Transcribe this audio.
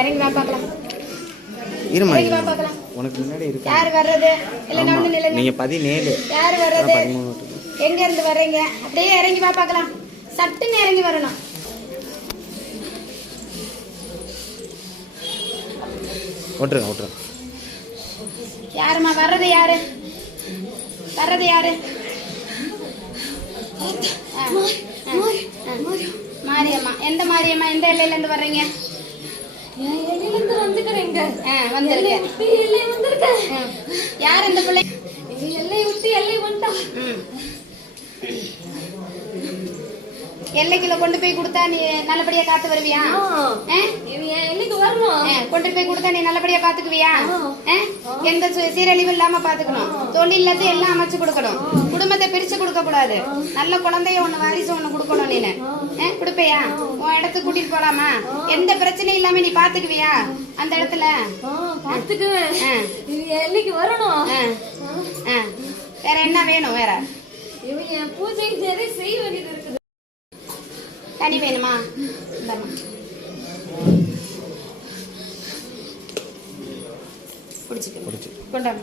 இறங்கி வா பார்க்கலாம். இருமா இறங்கி வா பார்க்கலாம். உனக்கு முன்னாடி இருக்கு. யார் வர்றது? இல்லைன்னா வந்து நில்லுங்க. நீங்க 17. யார் வர்றது? எங்க இருந்து வர்றீங்க? அப்படியே இறங்கி வா பார்க்கலாம். சட்டுன்னு இறங்கி வரணும். ஓட்டுருங்க. யாருமா வர்றது? யாரு வர்றது? யாரு? மாரியம்மா. எந்த மாரியம்மா? எந்த எல்லையில இருந்து வர்றீங்க? யார் அந்த பிள்ளை? எல்லை விட்டு எல்லை வந்துட்டா. எல்லைக்குள்ள கொண்டு போய் கொடுத்தா நீ நல்லபடியா காத்து வருவியா? எல்லைக்கு வரணும். கொண்டு போய் கொடுத்தா நீ நல்லபடியா பாத்துக்குவியா? எந்த சீரழிவு இல்லாம பாத்துக்கணும். தொழில் எல்லாம் அமைச்சு கொடுக்கணும். குடும்பத்தை பிரிச்சு கொடுக்க கூடாது. நல்ல குழந்தைய ஒண்ணு வாரிசு ஒண்ணு கொடுக்கணும். நீனு கொடுப்பையா? உன் இடத்துக்கு கூட்டிட்டு போலாமா? எந்த பிரச்சனையும் இல்லாம நீ பாத்துக்குவியா அந்த இடத்துல? எல்லைக்கு வரணும். வேற என்ன வேணும்? வேற பூஜை செய்ய வேண்டியது இருக்குது. தண்ணி வேணுமா? பிடிச்சிக்க கொண்டாங்க.